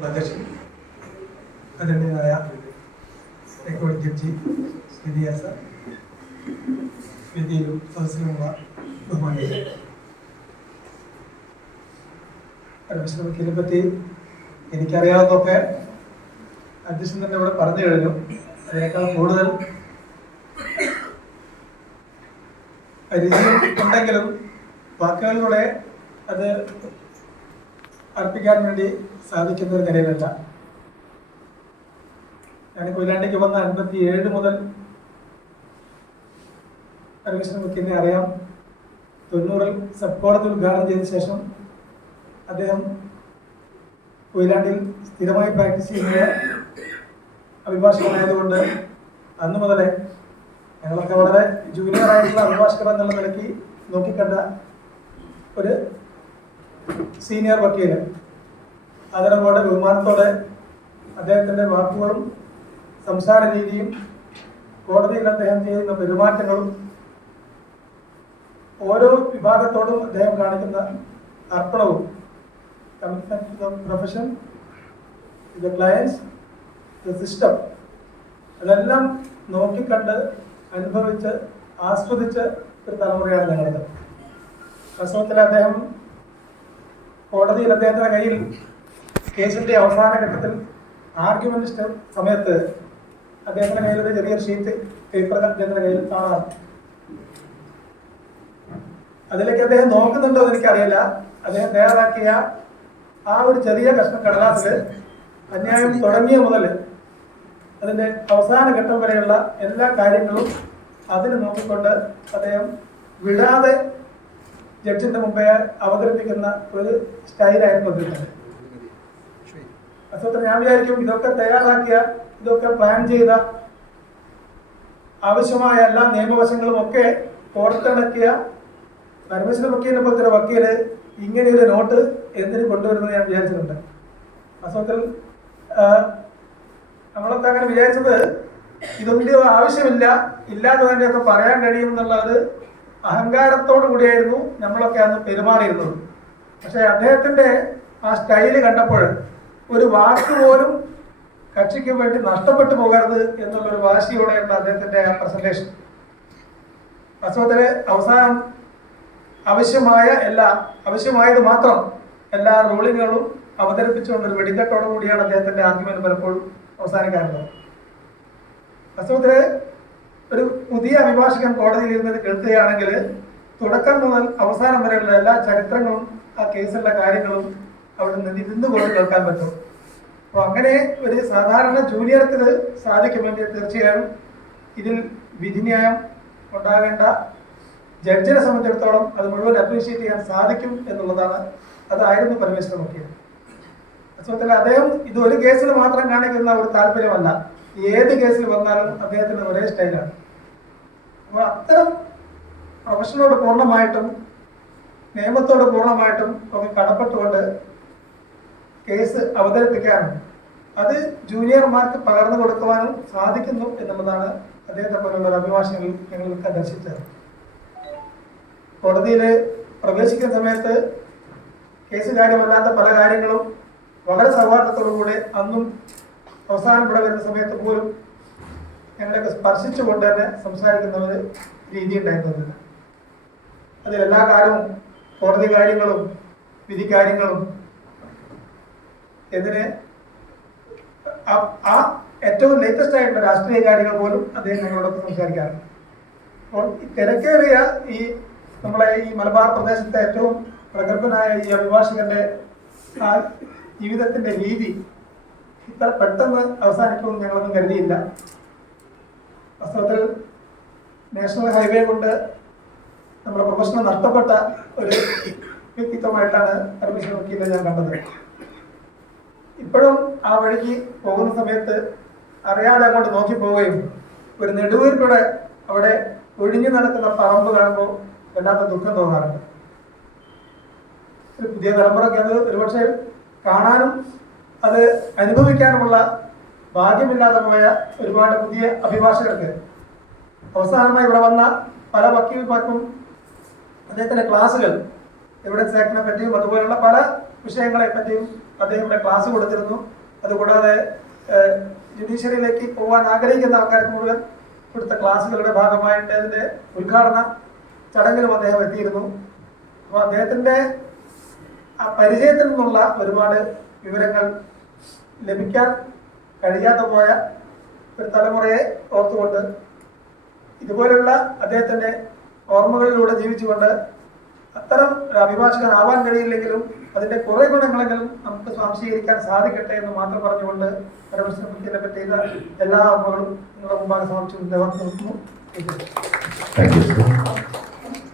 അധ്യക്ഷൻ ആദരണീയനായ ഹൈക്കോടതി ജഡ്ജി ശ്രീ ദിയാസ വേദിയിലും സദസ്സിലുമുള്ള ബഹുമാനികൾ പരമേശ്വര വക്കീലിനെ പറ്റി എനിക്കറിയാവുന്നതൊക്കെ അധ്യക്ഷൻ തന്നെ ഇവിടെ പറഞ്ഞു കഴിഞ്ഞു. അതിനേക്കാൾ കൂടുതൽ പരിചയം ഉണ്ടെങ്കിലും വാക്കുകളിലൂടെ അത് അർപ്പിക്കാൻ വേണ്ടി സാധിക്കുന്ന ഒരു കാര്യമല്ല ഞാൻ കൊയിലാണ്ടിക്ക് വന്ന അൻപത്തി ഏഴ് മുതൽ പരമേശ്വരൻ വക്കീലിനെ അറിയാം. തൊണ്ണൂറിൽ സബ് ഉദ്ഘാടനം ചെയ്ത ശേഷം അദ്ദേഹം കൊയിലാണ്ടിൽ സ്ഥിരമായി പ്രാക്ടീസ് ചെയ്യുന്ന അഭിഭാഷകനായതുകൊണ്ട് അന്ന് മുതലേ ഞങ്ങളൊക്കെ വളരെ ജൂനിയർ ആയിട്ടുള്ള അഭിഭാഷകർ എന്നുള്ള നിലയ്ക്ക് നോക്കിക്കണ്ട ഒരു സീനിയർ വക്കീൽ. അതിനോടെ ബഹുമാനത്തോടെ അദ്ദേഹത്തിന്റെ വാക്കുകളും സംസാര രീതിയും കോടതിയിൽ അദ്ദേഹം ചെയ്യുന്ന പെരുമാറ്റങ്ങളും ഓരോ വിഭാഗത്തോടും അദ്ദേഹം കാണിക്കുന്ന അർപ്പണവും profession to the clients the system അതെല്ലാം നോക്കിക്കണ്ട് അനുഭവിച്ച് ആസ്വദിച്ച് ഒരു തലമുറയാണ് ഞങ്ങളത് വാസ്തവത്തിൽ അദ്ദേഹം കോടതിയിൽ അദ്ദേഹത്തിന്റെ കയ്യിൽ കേസിന്റെ അവസാന ഘട്ടത്തിൽ ആർഗ്യുമെന്റ് സമയത്ത് അദ്ദേഹത്തിന്റെ കയ്യിൽ ഒരു ചെറിയ ഷീറ്റ് പേപ്പർ അദ്ദേഹത്തിന്റെ കയ്യിൽ കാണാം. അതിലേക്ക് അദ്ദേഹം നോക്കുന്നുണ്ടോ എന്ന് എനിക്കറിയില്ല. അദ്ദേഹം തയ്യാറാക്കിയ ആ ഒരു ചെറിയ കഷ്ണം കടലാസ് അന്യായം തുടങ്ങിയ മുതൽ അതിന്റെ അവസാന ഘട്ടം വരെയുള്ള എല്ലാ കാര്യങ്ങളും അതിന് നോക്കിക്കൊണ്ട് അദ്ദേഹം വിടാതെ ജഡ്ജിന്റെ മുമ്പേ അവതരിപ്പിക്കുന്ന ഒരു സ്റ്റൈലായിരുന്നു അദ്ദേഹത്തിന് അസോത്ര ഞാൻ വിചാരിക്കും ഇതൊക്കെ തയ്യാറാക്കിയ ഇതൊക്കെ പ്ലാൻ ചെയ്ത ആവശ്യമായ എല്ലാ നിയമവശങ്ങളും ഒക്കെ പുറത്തിണക്കിയ പരമേശ്വര വക്കീലിനെ പോലത്തെ വക്കീൽ ഇങ്ങനെയൊരു നോട്ട് എന്തിനു കൊണ്ടുവരുന്നത് ഞാൻ വിചാരിച്ചിട്ടുണ്ട്. അസോത്തിൽ നമ്മളൊക്കെ അങ്ങനെ വിചാരിച്ചത് ഇതൊന്നും ആവശ്യമില്ല ഇല്ലാതെ തന്നെയൊക്കെ പറയാൻ കഴിയും എന്നുള്ള ഒരു അഹങ്കാരത്തോടു കൂടിയായിരുന്നു നമ്മളൊക്കെ അന്ന് പെരുമാറിയിരുന്നത്. പക്ഷേ അദ്ദേഹത്തിന്റെ ആ സ്റ്റൈൽ കണ്ടപ്പോൾ ഒരു വാക്ക് പോലും കക്ഷിക്ക് വേണ്ടി നഷ്ടപ്പെട്ടു പോകരുത് എന്നുള്ള ഒരു വാശിയോടെയുള്ള അദ്ദേഹത്തിന്റെ ആ പ്രസന്റേഷൻ വാസ്തവത്തിൽ അവസാനം ആവശ്യമായ എല്ലാ ആവശ്യമായത് മാത്രം എല്ലാ റൂളിങ്ങുകളും അവതരിപ്പിച്ചുകൊണ്ട് ഒരു വെടിക്കെട്ടോടു കൂടിയാണ് അദ്ദേഹത്തിന്റെ ആർഗ്യുമെന്റ് പലപ്പോഴും അവസാനിക്കാറുള്ളത്. വാസ്തവത്തിൽ ഒരു പുതിയ അഭിഭാഷകൻ കോടതിയിൽ ഇരുന്നത് കേൾക്കുകയാണെങ്കിൽ തുടക്കം മുതൽ അവസാനം വരെയുള്ള എല്ലാ ചരിത്രങ്ങളും ആ കേസിലുള്ള കാര്യങ്ങളും അവിടെ നിന്ന് ഇരുന്ന് കൊണ്ട് കേൾക്കാൻ പറ്റും. അപ്പൊ അങ്ങനെ ഒരു സാധാരണ ജൂനിയർക്ക് സാധിക്കുമെങ്കിൽ തീർച്ചയായും ഇതിൽ വിധിന്യായം ഉണ്ടാകേണ്ട ജഡ്ജിനെ സംബന്ധിച്ചിടത്തോളം അത് മുഴുവൻ അപ്രീഷിയേറ്റ് ചെയ്യാൻ സാധിക്കും എന്നുള്ളതാണ്. അതായിരുന്നു പരമേശ്വരൻ നോക്കിയത് വാസ്തവത്തിൽ അദ്ദേഹം ഇത് ഒരു കേസിൽ മാത്രം കാണിക്കുന്ന ഒരു താല്പര്യമല്ല. ഏത് കേസിൽ വന്നാലും അദ്ദേഹത്തിന് ഒരേ സ്റ്റൈലാണ്. അപ്പൊ അത്തരം പ്രൊഫഷനോട് പൂർണമായിട്ടും നിയമത്തോട് പൂർണമായിട്ടും ഒക്കെ കടപ്പെട്ടുകൊണ്ട് കേസ് അവതരിപ്പിക്കാനും അത് ജൂനിയർമാർക്ക് പകർന്നു കൊടുക്കുവാനും സാധിക്കുന്നു എന്നുള്ളതാണ് അദ്ദേഹത്തെ പോലുള്ള ഒരു അഭിഭാഷകങ്ങൾ ഞങ്ങൾക്ക് ദർശിച്ചത് കോടതിയിൽ പ്രവേശിക്കുന്ന സമയത്ത് കേസ് കാര്യമല്ലാത്ത പല കാര്യങ്ങളും വളരെ സൗഹാർദ്ദത്തോടു കൂടെ അന്നും അവസാനം വരുന്ന സമയത്ത് പോലും ഞങ്ങളെയൊക്കെ സ്പർശിച്ചുകൊണ്ട് തന്നെ സംസാരിക്കുന്ന ഒരു രീതി ഉണ്ടായിരുന്നില്ല അതിൽ എല്ലാ കാര്യവും കോടതി കാര്യങ്ങളും വിധി കാര്യങ്ങളും എതിരെ ആ- ഏറ്റവും ലേറ്റസ്റ്റ് ആയിട്ടുള്ള രാഷ്ട്രീയ കാര്യങ്ങൾ പോലും അദ്ദേഹം ഞങ്ങളോടൊപ്പം സംസാരിക്കാറുണ്ട്. അപ്പോൾ തിരക്കേറിയ ഈ നമ്മളെ ഈ മലബാർ പ്രദേശത്തെ ഏറ്റവും പ്രഗത്ഭനായ ഈ അഭിഭാഷകന്റെ ആ ജീവിതത്തിന്റെ രീതി ഇത്ര പെട്ടെന്ന് അവസാനിക്കുമെന്ന് ഞങ്ങളൊന്നും കരുതിയില്ല. വാസ്തവത്തിൽ നാഷണൽ ഹൈവേ കൊണ്ട് നമ്മുടെ പ്രൊഫഷണൽ നഷ്ടപ്പെട്ട ഒരു വ്യക്തിത്വമായിട്ടാണ് പരമേശ്വരൻ വക്കീലിനെ ഞാൻ കണ്ടത്. ഇപ്പോഴും ആ വഴിക്ക് പോകുന്ന സമയത്ത് അറിയാതെ അങ്ങോട്ട് നോക്കി പോവുകയും ഒരു നെടുവീർപ്പിടെ അവിടെ ഒഴിഞ്ഞു നടക്കുന്ന പറമ്പ് കാണുമ്പോൾ വല്ലാത്ത ദുഃഖം തോന്നാറുണ്ട്. പുതിയ തലമുറയ്ക്ക് അത് ഒരുപക്ഷെ കാണാനും അത് അനുഭവിക്കാനുമുള്ള ഭാഗ്യമില്ലാതെ പോയ ഒരുപാട് പുതിയ അഭിഭാഷകർക്ക് അവസാനമായി ഇവിടെ വന്ന പല വക്കീൽമാർക്കും അദ്ദേഹത്തിന്റെ ക്ലാസ്സുകൾ എവിടെ ആക്ടിനെ പറ്റിയും അതുപോലെയുള്ള പല വിഷയങ്ങളെ പറ്റിയും അദ്ദേഹം ഇവിടെ ക്ലാസ് കൊടുത്തിരുന്നു. അതുകൂടാതെ ജുഡീഷ്യറിയിലേക്ക് പോകാൻ ആഗ്രഹിക്കുന്ന ആൾക്കാർക്ക് മുഴുവൻ ഇവിടുത്തെ ക്ലാസ്സുകളുടെ ഭാഗമായിട്ട് അതിന്റെ ഉദ്ഘാടന ചടങ്ങിലും അദ്ദേഹം എത്തിയിരുന്നു. അപ്പോൾ അദ്ദേഹത്തിന്റെ ആ പരിചയത്തിൽ നിന്നുള്ള ഒരുപാട് വിവരങ്ങൾ ലഭിക്കാൻ കഴിയാതെ പോയ ഒരു തലമുറയെ ഓർത്തുകൊണ്ട് ഇതുപോലുള്ള അദ്ദേഹത്തിന്റെ ഓർമ്മകളിലൂടെ ജീവിച്ചുകൊണ്ട് അത്തരം ഒരു അഭിഭാഷകനാവാൻ കഴിയില്ലെങ്കിലും അതിന്റെ കുറെ ഗുണങ്ങളെങ്കിലും നമുക്ക് സ്വാംശീകരിക്കാൻ സാധിക്കട്ടെ എന്ന് മാത്രം പറഞ്ഞുകൊണ്ട് പരമശ്രമത്തിനെ പറ്റിയ എല്ലാ ഓർമ്മകളും നിങ്ങളുടെ മുമ്പാകെ സമർപ്പിച്ചു നിർത്തുന്നു